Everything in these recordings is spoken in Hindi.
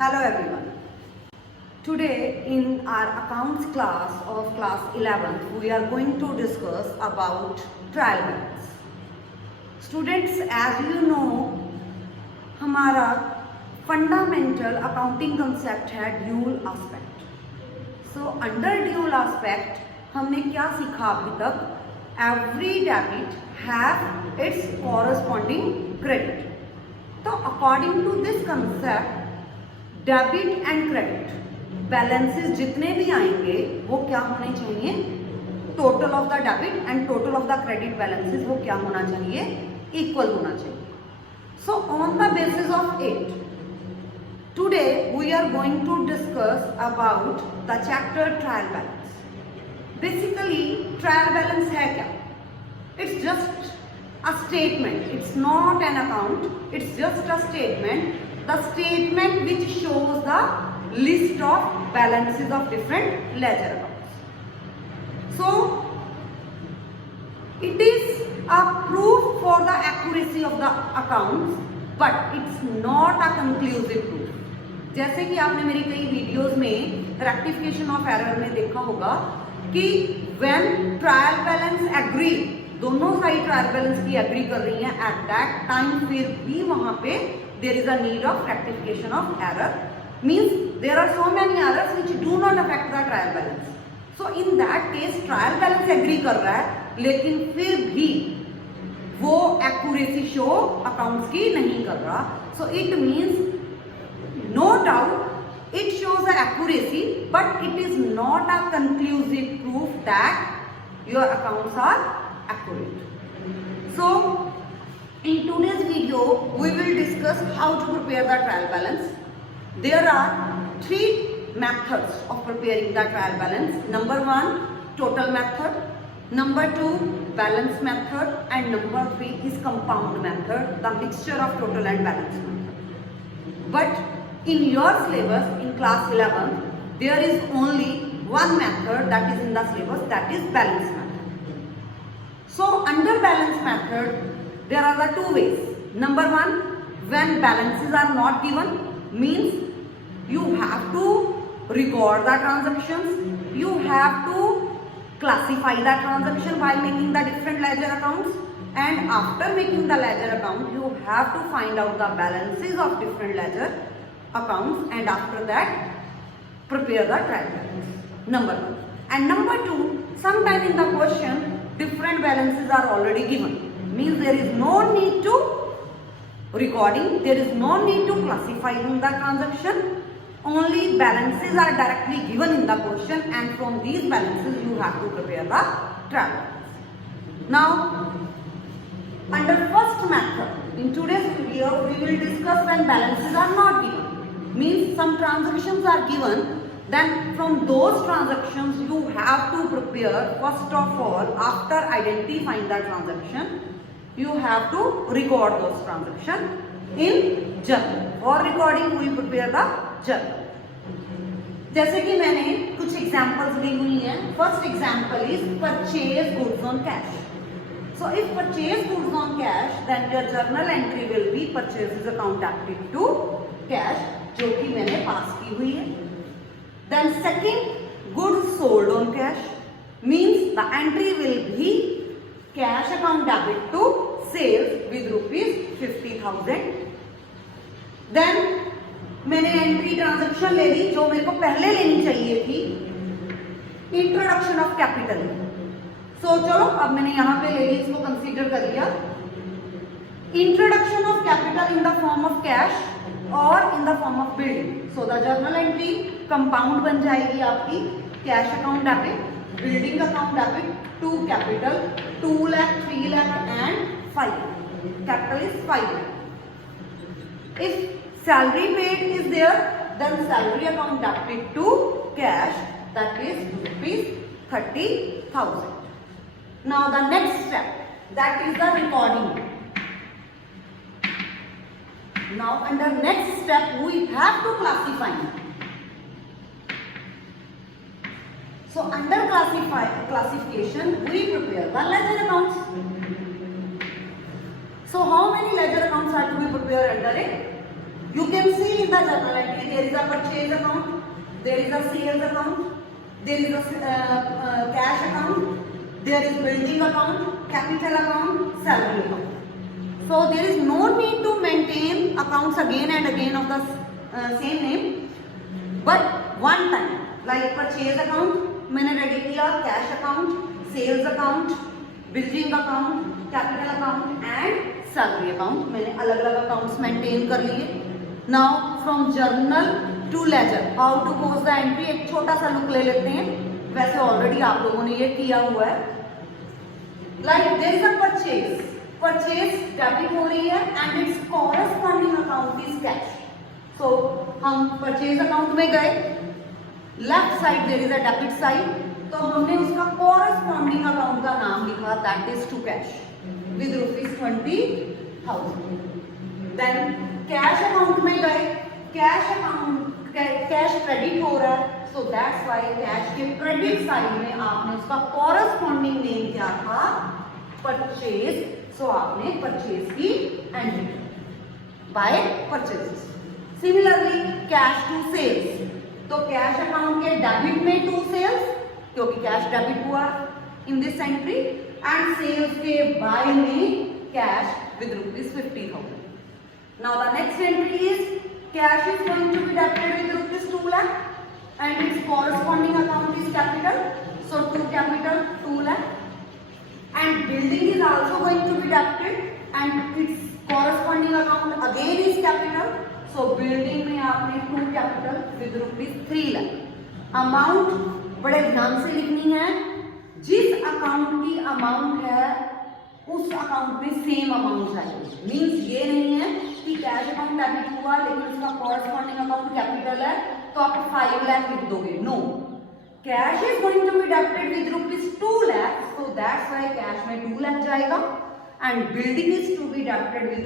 Hello everyone. Today in our accounts class of class 11th, we are going to discuss about trial balance. Students, as you know, हमारा फंडामेंटल अकाउंटिंग कंसेप्ट है dual aspect. So under dual aspect हमने क्या सीखा अभी तक? Every debit have its corresponding credit. तो according to this concept debit and credit balances जितने भी आएंगे वो क्या होने चाहिए? Total of the debit and total of the credit balances वो क्या होना चाहिए? इक्वल होना चाहिए. So on the basis of it today we are going to discuss about the chapter trial balance. Basically trial balance है क्या? It's just a statement. It's not an account. It's just a statement. The statement which shows the list of balances of different ledger accounts. So it is a proof for the accuracy of the accounts, but it's not a conclusive proof. जैसे कि आपने मेरी कई वीडियोस में रेक्टिफिकेशन ऑफ एरर में देखा होगा कि व्हेन ट्रायल बैलेंस एग्री, दोनों साइड ट्रायल बैलेंस की एग्री कर रही हैं, एट दैट टाइम फिर भी वहां पे there is a need of rectification of error. Means there are so many errors which do not affect the trial balance. So in that case trial balance agree कर रहा है लेकिन फिर भी वो एक्यूरेसी शो अकाउंट्स की नहीं कर रहा. So it means no doubt it shows the accuracy, but it is not a conclusive proof that your accounts are accurate. So in today's video we will discuss how to prepare the trial balance. There are three methods of preparing the trial balance. Number 1, total method. Number 2, balance method, and number 3 is compound method, the mixture of total and balance method. But in your syllabus in class 11 there is only one method that is in the syllabus, that is balance method. So under balance method there are the two ways. Number 1, when balances are not given, means you have to record the transactions, you have to classify the transaction while making the different ledger accounts, and after making the ledger account you have to find out the balances of different ledger accounts, and after that prepare the trial balance. Number 1. And number 2, sometime in the question different balances are already given, means there is no need to recording, there is no need to classifying the transaction, only balances are directly given in the question, and from these balances you have to prepare the trial balance. Now under first method in today's video we will discuss when balances are not given. Means some transactions are given, then from those transactions you have to prepare, first of all after identifying the transaction you have to record those transactions in journal. For recording we prepare the journal. जैसे कि मैंने कुछ एग्जांपल्स दी हुई हैं. First example is purchase goods on cash. So if purchase goods on cash, then your journal entry will be purchases account active to cash, जो कि मैंने पास की हुई है. Then second, goods sold on cash, means the entry will be cash account debit to sales with rupees 50,000. Then मैंने एंट्री ट्रांजेक्शन ले ली जो मेरे को पहले लेनी चाहिए थी, इंट्रोडक्शन ऑफ कैपिटल. सो चलो अब मैंने यहाँ पे ले ली, इसको कंसीडर कर लिया. Introduction of capital in the form of cash और in the form of building. So the journal entry compound बन जाएगी आपकी cash account debit, building account debit to capital 2 lakh, 3 lakh and 5 lakh. Capital is 5 lakh. If salary paid is there then salary account debit to cash, that is rupees 30,000. Now the next step, that is the recording. Now under next step we have to classify. So under classification we prepare the ledger accounts. So how many ledger accounts are to be prepared under it? You can see in the journal entry there is a purchase account, there is a sales account, there is a cash account, there is building account, capital account, salary account. So there is no need to maintain accounts again and again of the same name, but one time like purchase account मैंने रेडी किया, cash account, sales account, building account, capital account and salary account, मैंने अलग अलग अकाउंट्स मेंटेन कर लिए। Now from journal to ledger, how to post the entry, एक छोटा सा लुक ले लेते हैं, वैसे ऑलरेडी आप लोगों ने ये किया हुआ है। Like there is a purchase, purchase debit हो रही है and its corresponding account is cash. So हम परचेज अकाउंट में गए, left side there is a debit side, तो हमने उसका कॉरेस्पॉन्डिंग अकाउंट का नाम लिखा, that is to cash with ₹20,000। Then cash account में गए, कैश अकाउंट कैश क्रेडिट हो रहा है, सो दैट्स व्हाई कैश के क्रेडिट साइड में आपने उसका कॉरेस्पॉन्डिंग नेम क्या था, परचेज। सो आपने परचेज की entry by purchases. Similarly cash to sales, तो कैश अकाउंट के डेबिट में टू सेल्स, क्योंकि कैश डेबिट हुआ in this entry, and sales के बाय में cash with ₹50,000। Now the next entry is cash is going to be debited with ₹2 lakh and its corresponding account is capital, so to capital 2 lakh, and building is also going to be debited and its corresponding account again is capital, so building में आपने 2 कैपिटल विद ₹3 lakh। अमाउंट बड़े ध्यान से लिखनी है, जिस अकाउंट की अमाउंट है उस अकाउंट में सेम अमाउंट चाहिए। मींस ये नहीं है कि कैश अकाउंट डेबिट हुआ लेकिन उसका कॉरेस्पॉन्डिंग अकाउंट कैपिटल है तो आप 5 lakh लिख दोगे, no. Cash is going to be debited with ₹2 lakh, so that's why cash में 2 lakh जाएगा, and building is to be debited with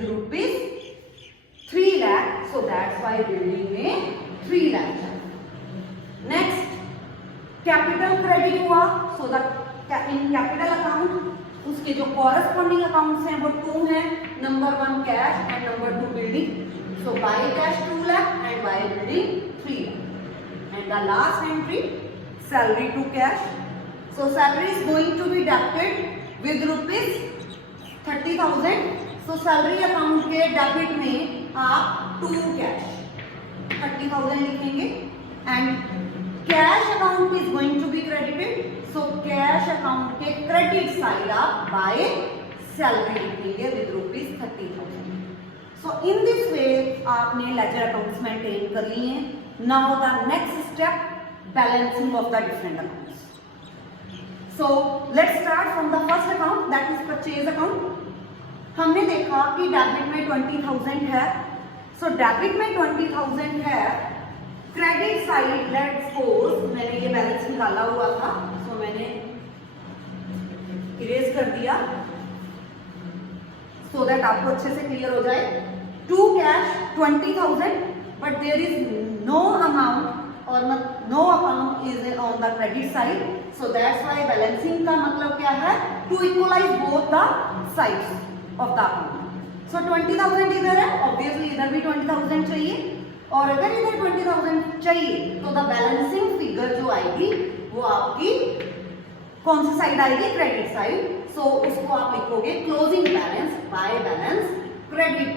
₹3 lakh, so that's why building में 3 lakh है। नेक्स्ट कैपिटल क्रेडिट हुआ, so the in capital account उसके जो कॉरेस्पॉन्डिंग अकाउंट्स हैं वो 2 हैं, number 1 cash and number 2 building. So by cash 2 lakh and by building 3 lakh। And the last entry salary to cash, so salary is going to be debited with ₹30,000, so salary account के डेबिट में आप 2 कैश 30,000 लिखेंगे, and cash account is going to be credited, so cash account के क्रेडिट साइड आप बाय सैलरी लिखेंगे with ₹30,000। So in this way आपने लेजर अकाउंट्स मेंटेन कर लिए हैं। Now the next step, balancing of the different accounts. So let's start from the first account, that is purchase account. हमने देखा कि डेबिट में 20,000 है, सो डेबिट में 20,000 है, क्रेडिट साइड लेट्स सपोज मैंने ये बैलेंस निकाला हुआ था, सो मैंने इरेज कर दिया सो दैट आपको अच्छे से क्लियर हो जाए। To cash 20,000, but there is no amount और no account is on the credit side, so that's why balancing का मतलब क्या है, to equalize both the sides of the account. So 20,000 इधर है, ऑब्वियसली इधर भी 20,000 चाहिए, और अगर इधर 20,000 चाहिए तो द बैलेंसिंग फिगर जो आएगी वो आपकी कौन सी साइड आएगी, क्रेडिट साइड। सो उसको आप लिखोगे closing balance by balance credit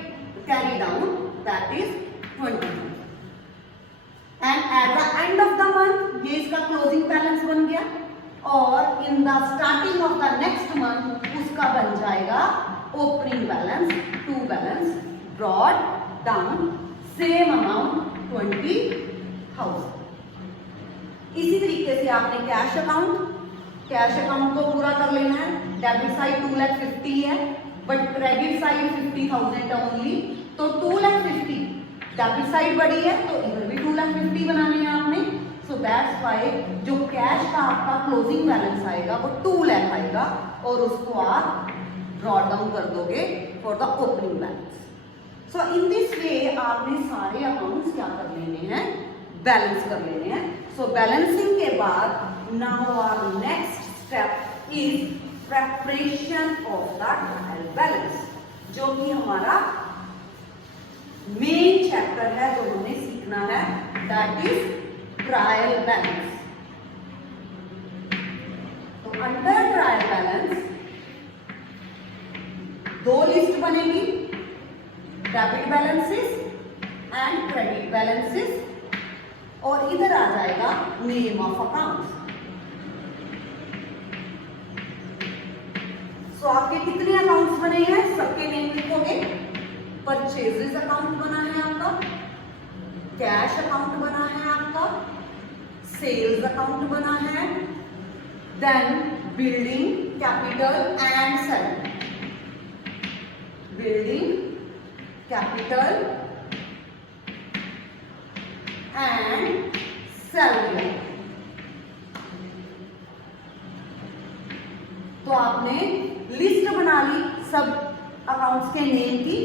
carry down, that is 20,000, and at the end of the month ये इसका क्लोजिंग बैलेंस बन गया, और in the starting of the next month उसका बन जाएगा opening balance, to balance brought down same amount 20,000। इसी तरीके से आपने कैश अकाउंट को पूरा कर लेना है। डेबिट साइड 2,50,000 है, बट क्रेडिट साइड 50,000 ओनली, तो 2,50,000 डेबिट साइड बड़ी है तो इधर भी 2,50,000 बनानी है आपने। सो दैट्स व्हाई जो कैश का आपका क्लोजिंग बैलेंस आएगा वो 2 लाख आएगा, और उसको आप ब्रॉड डाउन कर दोगे for the opening balance. So in this way आपने सारे अकाउंट्स क्या कर लेने हैं, बैलेंस कर लेने हैं। सो बैलेंसिंग के बाद now our next step is preparation of the trial balance, जो कि हमारा मेन चैप्टर है, जो हमें सीखना है दैट इज ट्रायल बैलेंस। तो अंडर ट्रायल बैलेंस दो लिस्ट बनेगी, debit balances and credit balances, और इधर आ जाएगा नेम ऑफ अकाउंट्स। सो आपके कितने अकाउंट्स बने हैं, सबके नेम लिखोगे। परचेजेस अकाउंट बना है आपका, कैश अकाउंट बना है आपका, सेल्स अकाउंट बना है, then building capital and selling, building capital and selling. तो आपने लिस्ट बना ली सब अकाउंट्स के नेम की।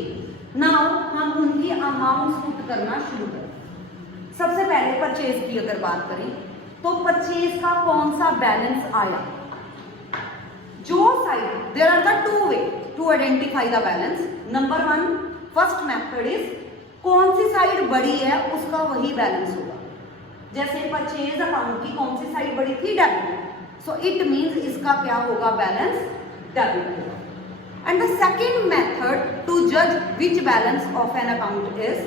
नाउ हम उनकी अमाउंट पुट करना शुरू करें। सबसे पहले परचेज की अगर बात करें तो परचेज का कौन सा बैलेंस आया, जो side, there are the two way to identify the balance. Number one, first method is कौन सी साइड बड़ी है उसका वही बैलेंस होगा। जैसे परचेज अकाउंट की कौन सी साइड बड़ी थी, डेबिट, सो इट मीन्स इसका क्या होगा, बैलेंस डेबिट होगा। And the second method to जज which balance of an account is,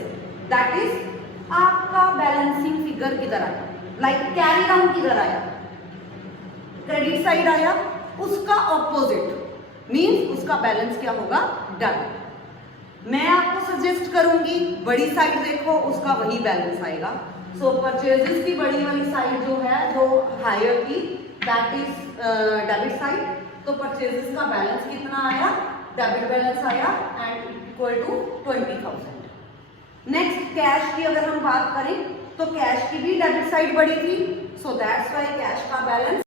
that is आपका बैलेंसिंग फिगर किधर आया, लाइक कैरी डाउन किधर आया, क्रेडिट साइड आया, उसका ऑपोजिट मीन्स उसका बैलेंस क्या होगा, डेबिट। मैं आपको सजेस्ट करूंगी बड़ी साइड देखो, उसका वही बैलेंस आएगा। सो परचेजेस की बड़ी वाली साइड जो है, जो हायर की, दैट इज डेबिट साइड। तो परचेजेस का बैलेंस कितना आया, डेबिट बैलेंस आया and equal to 20,000। Next cash की अगर हम बात करें तो कैश की भी डेबिट साइड बड़ी थी, सो दैट्स व्हाई कैश का बैलेंस